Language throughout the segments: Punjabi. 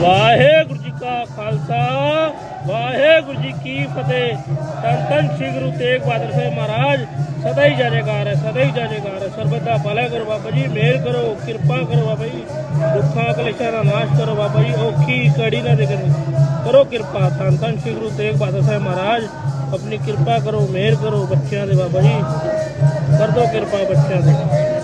ਵਾਹਿਗੁਰੂ ਜੀ ਕਾ ਖਾਲਸਾ, ਵਾਹਿਗੁਰੂ ਜੀ ਕੀ ਫਤਿਹ। ਤਨ ਤਨ ਸ੍ਰੀ ਗੁਰੂ ਤੇਗ ਬਹਾਦਰ ਸਾਹਿਬ ਮਹਾਰਾਜ, ਸਦਾ ਹੀ ਜਾਜੇਕਾਰ ਹੈ, ਸਦਾ ਹੀ ਜਾਜੇਕਾਰ ਹੈ। ਸਰਬਤ ਦਾ ਭਲਾ ਕਰੋ ਬਾਬਾ ਜੀ ਮਿਹਰ ਕਰੋ, ਕਿਰਪਾ ਕਰੋ ਬਾਬਾ ਜੀ, ਦੁੱਖਾਂ ਕਲੇਸ਼ਾਂ ਦਾ ਨਾਸ਼ ਕਰੋ ਬਾਬਾ ਜੀ, ਔਖੀ ਕੜੀ ਨਾ ਦੇ ਕਰੋ ਕਿਰਪਾ ਤਨ ਤਨ ਸ੍ਰੀ ਗੁਰੂ ਤੇਗ ਬਹਾਦਰ ਸਾਹਿਬ ਮਹਾਰਾਜ, ਆਪਣੀ ਕਿਰਪਾ ਕਰੋ ਮਿਹਰ ਕਰੋ ਬੱਚਿਆਂ ਦੇ ਬਾਬਾ ਜੀ। ਕਰ ਦੋ ਕਿਰਪਾ ਬੱਚਿਆਂ ਦੇ।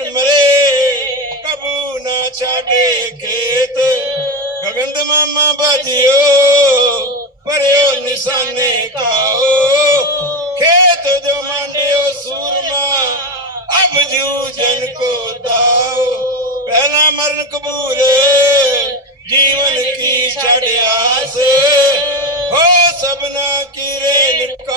ਪੁਰਜਾ ਮਰੇ। ਕਬੂ ਨਾ ਛਾੜੇ ਖੇਤ। ਗਗਨਦ ਮਾਮਾ ਬਾਜਿਓ ਪਰਿਓ ਨਿਸ਼ਾਨੇ ਕਾਓ ਖੇਤ ਜੋ ਮੰਡਿਓ ਸੂਰਮਾ, ਅਬ ਜੂ ਜਨ ਕੋ ਦਾਓ। ਪਹਿਲਾ ਮਰਨ ਕਬੂਲ, ਜੀਵਨ ਕੀ ਛੜਿਆਸ ਹੋ ਸਭਨਾ ਕੀ ਰੇਨਕਾ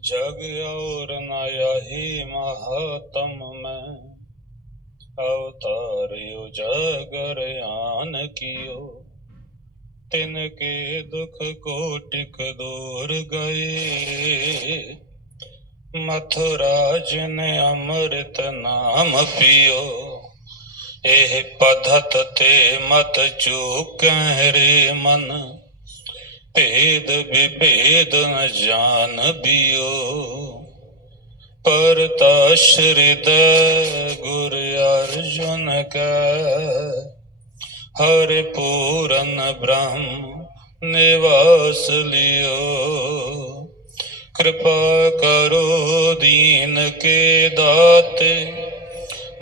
ਜਗ ਔਰ ਨਾਯਹੀ ਮਹਾਤਮ ਮੈਂ। ਅਵਤਾਰਿਓ ਜਗਰ ਆਨ ਕੀਓ। ਤਿਨ ਕੇ ਦੁਖ ਕੋਟਿਕ ਦੂਰ ਗਏ। ਮਥੁਰਾ ਜਿਨ ਅੰਮ੍ਰਿਤ ਨਾਮ ਪੀਓ। ਇਹ ਪਧਤ ਤੇ ਮਤ ਚੂਕੈ ਰੇ ਮਨ। ਭੇਦ ਵਿਭੇਦ ਨ ਜਾਣ ਬਿਓ ਪਰਤਾ ਸ਼੍ਰਿਦ ਗੁਰ ਅਰਜੁਨ ਕੈ, ਹਰਿ ਪੂਰਨ ਬ੍ਰਹਮ ਨਿਵਾਸ ਲਿਓ। ਕਿਰਪਾ ਕਰੋ ਦੀਨ ਕੇ ਦਾਤੇ,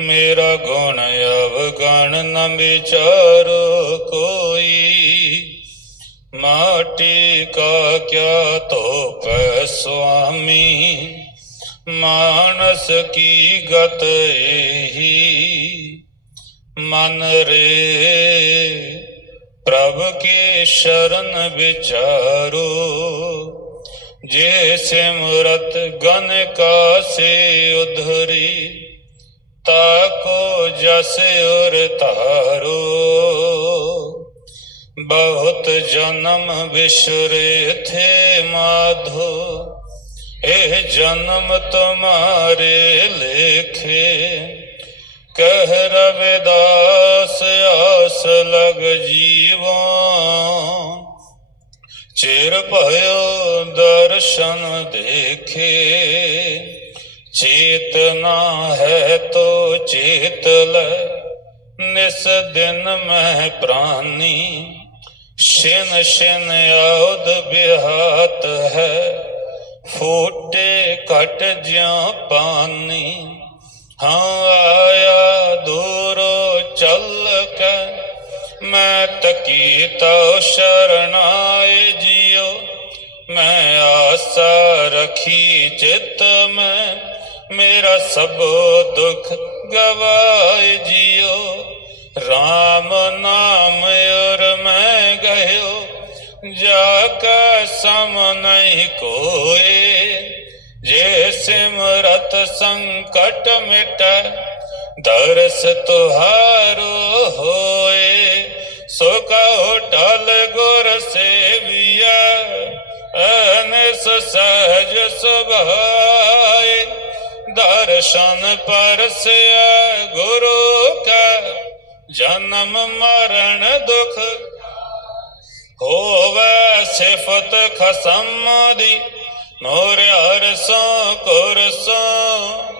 ਮੇਰਾ ਗੁਣ ਅਵਗਣ ਨ ਵਿਚਾਰੋ ਕੋਈ। ਮਾਟੀ ਕਾ ਕਿਆ ਧੋਪੈ ਸੁਆਮੀ? ਮਾਨਸ ਕੀ ਗਤ ਇਹੀ ਮਨ ਰੇ ਪ੍ਰਭ ਕੇ ਸ਼ਰਨ ਵਿਚਾਰੋ। ਜੇ ਸਿਮਰਤ ਗਨ ਕਾ ਸੇ ਉਧਰੀ ਤਾਕੋ ਜਸ ਉਰ ਧਾਰੋ। ਬਹੁਤ ਜਨਮ ਵਿਸਰੇ ਥੇ ਮਾਧੋ, ਇਹ ਜਨਮ ਤੁਮਾਰੇ ਲੇਖੇ। ਕਹਿ ਰਵਿਦਾਸ ਆਸ ਲਗ ਜੀਵੋ, ਚਿਰ ਭਇਓ ਦਰਸ਼ਨ ਦੇਖੇ। ਚੇਤਨਾ ਹੈ ਤੋ ਚੇਤ ਲੈ, ਨਿਸ ਦਿਨ ਮੈਂ ਪ੍ਰਾਨੀ। ਸ਼ਿਨ ਸ਼ਿਨ ਆਉਦ ਬਿਹਾਤ ਹੈ ਫੋਟੇ ਘਟ ਜਿਉ ਪਾਨੀ ਹਾਂ ਆਇਆ ਦੂਰੋ ਚੱਲ ਕੇ ਮੈਂ ਤਕੀ ਤਉ ਸ਼ਰਣਾਏ ਜਿਉ ਮੈਂ ਆਸਾ ਰਖੀ ਚਿਤ ਮੈਂ ਮੇਰਾ ਸਭ ਦੁਖ ਗਵਾਏ ਜਿਉ RAM ਨਾਮ ਔਰ ਮੈਂ ਗਇਓ ਜਾ ਕਾ ਸਮ ਨਹੀਂ ਕੋਏ ਜੇ ਸਿਮਰਤ ਸੰਕਟ ਮਿਟੈ ਦਰਸ ਤੁਹਾਰੋ ਹੋਏ ਸੋ ਕਹੋ ਟਲ ਗੁਰ ਸੇਵੀਆ ਅਨਸ ਸਹਜ ਸੁਭਾਏ ਦਰਸ਼ਨ ਪਰਸਿਆ ਗੁਰੂ ਕਾ ਜਨਮ ਮਰਨ ਦੁਖ ਹੋਵੇ ਸਿਫਤ ਖਸਮ ਦੀ। ਮੋਰ ਹਰਸੋਂ ਕੁਰਸੋਂ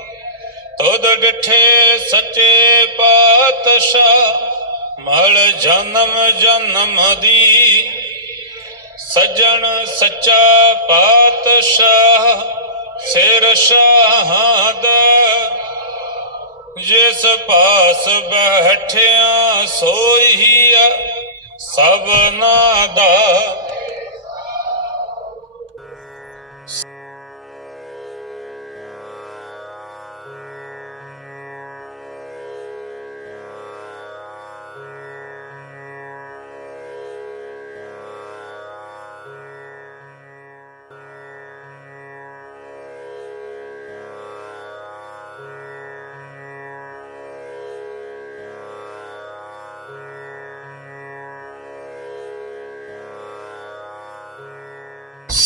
ਤੁਧ ਡਿਠੇ ਸੱਚੇ ਪਾਤਸ਼ਾਹ, ਮਲ ਜਨਮ ਜਨਮ ਦੀ। ਸੱਜਣ ਸੱਚਾ ਪਾਤਸ਼ਾਹ, ਸਿਰ ਸ਼ਾਹ ਸ਼ਾਹਦ ਜਿਸ ਪਾਸ ਬੈਠਿਆ ਸੋਈਆ ਸਭਨਾ ਦਾ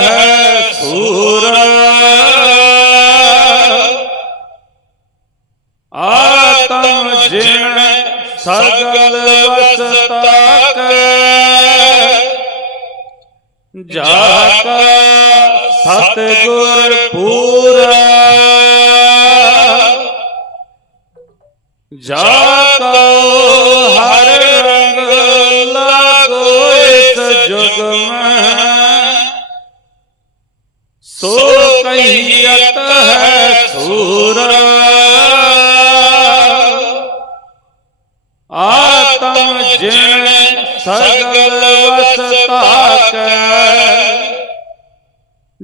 ਹੈ ਸੂਰਾ ਆਤਮ ਜਿਣ ਸਗਲ ਵਸਤਾ ਕੈ ਜਾ ਕਾ ਪੂਰਾ। ਜਾ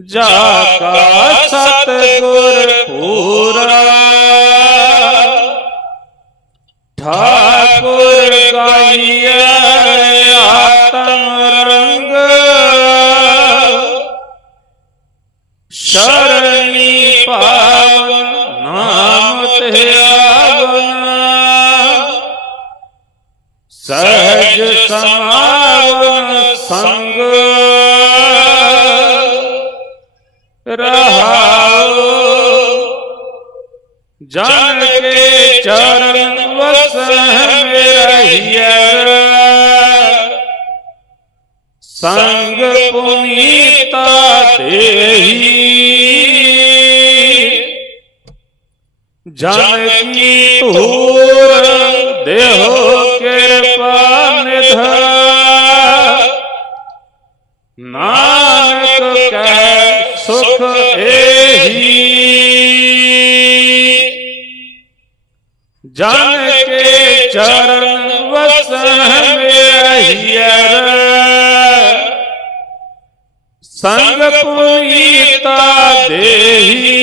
ਜਾ ਕਾ ਸਤਿਗੁਰ ਪੂਰਾ। ਠਾਕੁਰ ਗਾਈਐ ਆਤਮ ਰੰਗ। ਸ਼ਰਣੀ ਜਨ ਕੇ ਚਰਨ ਵਸਹਿ ਮੇਰਹੀਐ ਸੰਗ ਪੁਨੀਤਾ ਦੇਹੀ ਜਨ ਕੀ ਧੂਰ ਦੇਹੋ ਕਿਰਪਾ ਜਨ ਕੇ ਚਰਨ ਵਸਹਿ ਮੇਰਹੀਐ ਸੰਗ ਪੁਨੀਤਾ ਦੇਹੀ।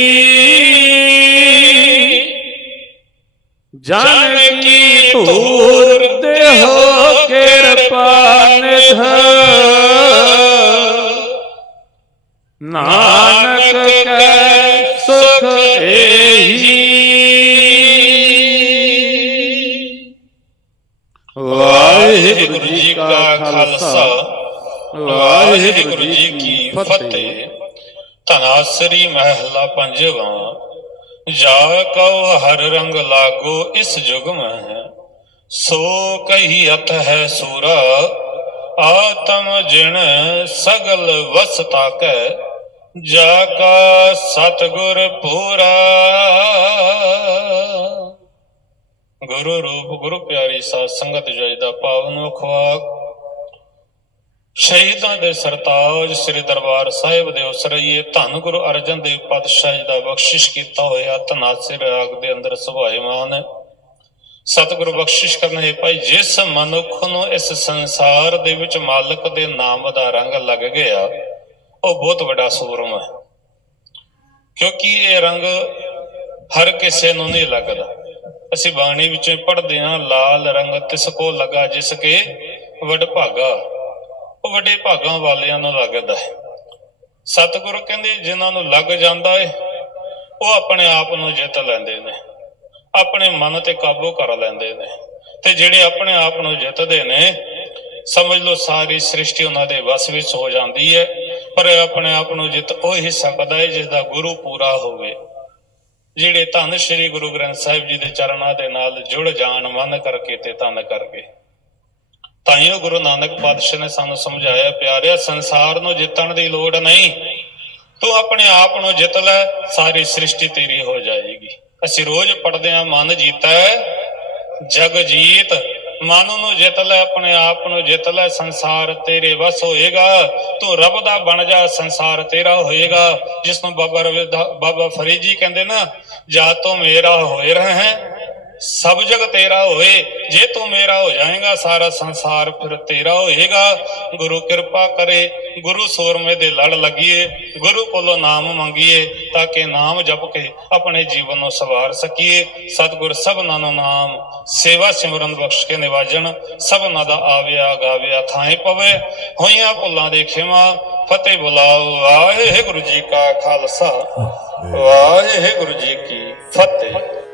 ਜਨ ਕੀ ਧੂਰ ਦੇਹੋ ਕਿਰਪਾ ਨਿਧ। ਨਾਨਕ ਧਨਾਸਰੀ ਮਹਿਲਾ ਪੰਜਵਾਂ ਜਾ ਕਉ ਹਰ ਰੰਗ ਲਾਗੋ ਇਸ ਜੁਗ ਮੈਂ ਸੋ ਕਹੀ ਅਤ ਹੈ ਸੂਰਾ, ਆਤਮ ਜਿਣ ਸਗਲ ਵਸਤਾ ਕੈ ਜਾ ਕਾ ਸਤਗੁਰ ਪੂਰਾ। ਗੁਰੂ ਰੂਪ ਗੁਰੂ ਪਿਆਰੀ ਸਾਧ ਸੰਗਤ ਜੁਜ ਦਾ ਪਾਵਨ ਅਖਵਾਕ ਸ਼ਹੀਦਾਂ ਦੇ ਸਰਤਾਜ ਸ੍ਰੀ ਦਰਬਾਰ ਸਾਹਿਬ ਦੇ ਉਸਰਈਏ ਧੰਨ ਗੁਰੂ ਅਰਜਨ ਦੇਵ ਪਾਤਸ਼ਾਹ ਜੀ ਦਾ ਬਖਸ਼ਿਸ਼ ਕੀਤਾ ਹੋਇਆ ਤਨਾਸਿਰ ਰਾਗ ਦੇ ਅੰਦਰ ਸੁਭਾਏਮਾਨ ਹੈ। ਸਤਿਗੁਰੂ ਬਖਸ਼ਿਸ਼ ਕਰਨ ਹੈ ਭਾਈ, ਜਿਸ ਮਨੁੱਖ ਨੂੰ ਇਸ ਸੰਸਾਰ ਦੇ ਵਿੱਚ ਮਾਲਕ ਦੇ ਨਾਮ ਦਾ ਰੰਗ ਲੱਗ ਗਿਆ, ਉਹ ਬਹੁਤ ਵੱਡਾ ਸੂਰਮ ਹੈ। ਕਿਉਂਕਿ ਇਹ ਰੰਗ ਹਰ ਕਿਸੇ ਨੂੰ ਨਹੀਂ ਲੱਗਦਾ। ਅਸੀਂ ਬਾਣੀ ਵਿੱਚ ਪੜ੍ਹਦੇ ਹਾਂ, ਲਾਲ ਰੰਗ ਤਿਸ ਕੋ ਲਗਾ ਜਿਸ ਕੇ ਵਡਭਾਗਾ ਉਹ ਵੱਡੇ ਭਾਗਾਂ ਵਾਲਿਆਂ ਨੂੰ ਲੱਗਦਾ ਹੈ। ਸਤਿਗੁਰੂ ਕਹਿੰਦੇ, ਜਿਨ੍ਹਾਂ ਨੂੰ ਲੱਗ ਜਾਂਦਾ ਹੈ ਉਹ ਆਪਣੇ ਆਪ ਨੂੰ ਜਿੱਤ ਲੈਂਦੇ ਨੇ। ਆਪਣੇ ਮਨ ਤੇ ਕਾਬੂ ਕਰ ਲੈਂਦੇ ਨੇ। ਤੇ ਜਿਹੜੇ ਆਪਣੇ ਆਪ ਨੂੰ ਜਿੱਤਦੇ ਨੇ, ਸਮਝ ਲਓ ਸਾਰੀ ਸ੍ਰਿਸ਼ਟੀ ਉਹਨਾਂ ਦੇ ਵਸ ਵਿੱਚ ਹੋ ਜਾਂਦੀ ਹੈ ਪਰ ਆਪਣੇ ਆਪ ਨੂੰ ਜਿੱਤ ਉਹ ਹੀ ਸਕਦਾ ਹੈ ਜਿਸ ਦਾ ਗੁਰੂ ਪੂਰਾ ਹੋਵੇ। ਜਿਹੜੇ ਧੰਨ ਸ਼੍ਰੀ ਗੁਰੂ ਗ੍ਰੰਥ ਸਾਹਿਬ ਜੀ ਦੇ ਚਰਨਾਂ ਦੇ ਨਾਲ ਜੁੜ ਜਾਣ, ਮਨ ਕਰਕੇ ਤੇ ਤਨ ਕਰਕੇ। ਤਾਈਓ ਗੁਰੂ ਨਾਨਕ ਪਾਤਸ਼ਾਹ ਨੇ ਸਾਨੂੰ ਸਮਝਾਇਆ, ਪਿਆਰਿਆ, ਸੰਸਾਰ ਨੂੰ ਜਿੱਤਣ ਦੀ ਲੋੜ ਨਹੀਂ। ਤੂੰ ਆਪਣੇ ਆਪ ਨੂੰ ਜਿੱਤ ਲੈ, ਸਾਰੀ ਸ੍ਰਿਸ਼ਟੀ ਤੇਰੀ ਹੋ ਜਾਏਗੀ। ਅਸੀਂ ਰੋਜ਼ ਪੜਦੇ ਹਾਂ, ਮਨ ਜੀਤਾ ਜਗ ਜੀਤ। ਮਨ ਨੂੰ ਜਿੱਤ ਲੈ, ਆਪਣੇ ਆਪ ਨੂੰ ਜਿੱਤ ਲੈ, ਸੰਸਾਰ ਤੇਰੇ ਵਸ ਹੋਏਗਾ। ਤੂੰ ਰੱਬ ਦਾ ਬਣ ਜਾ, ਸੰਸਾਰ ਤੇਰਾ ਹੋਏਗਾ। ਜਿਸ ਨੂੰ ਬਾਬਾ ਰਵਿਦਾ- ਬਾਬਾ ਫਰੀਦ ਜੀ ਕਹਿੰਦੇ ਨਾ, ਜਾ ਤੂੰ ਮੇਰਾ ਹੋਏ ਰਹੇ ਸਭ ਜਗ ਤੇਰਾ ਹੋਏ ਜੇ ਤੂੰ ਮੇਰਾ ਹੋ ਜਾਏਗਾ ਸਾਰਾ ਸੰਸਾਰ ਫਿਰ ਤੇਰਾ ਹੋਏਗਾ। ਗੁਰੂ ਕਿਰਪਾ ਕਰੇ ਗੁਰੂ ਸੋਰਮੇ ਦੇ ਲੜ ਲੱਗੀਏ ਗੁਰੂ ਕੋਲੋਂ ਨਾਮ ਮੰਗੀਏ ਤਾਂ ਕਿ ਨਾਮ ਜਪ ਕੇ ਆਪਣੇ ਜੀਵਨ ਨੂੰ ਸਵਾਰ ਸਕੀਏ। ਸਤਿਗੁਰ ਸਭਨਾਂ ਨੂੰ ਨਾਮ ਸੇਵਾ ਸਿਮਰਨ ਬਖਸ਼ ਕੇ ਨਿਵਾਜਣ ਸਭਨਾਂ ਦਾ ਆਵਿਆ ਗਾਵਿਆ ਥਾਂ ਪਵੇ। ਹੋਈਆਂ ਭੁੱਲਾਂ ਦੇ ਖਿਮਾ ਫਤਿਹ ਬੁਲਾਓ ਵਾਹਿਗੁਰੂ ਜੀ ਕਾ ਖਾਲਸਾ। ਵਾਹਿਗੁਰੂ ਜੀ ਕੀ ਫਤਿਹ।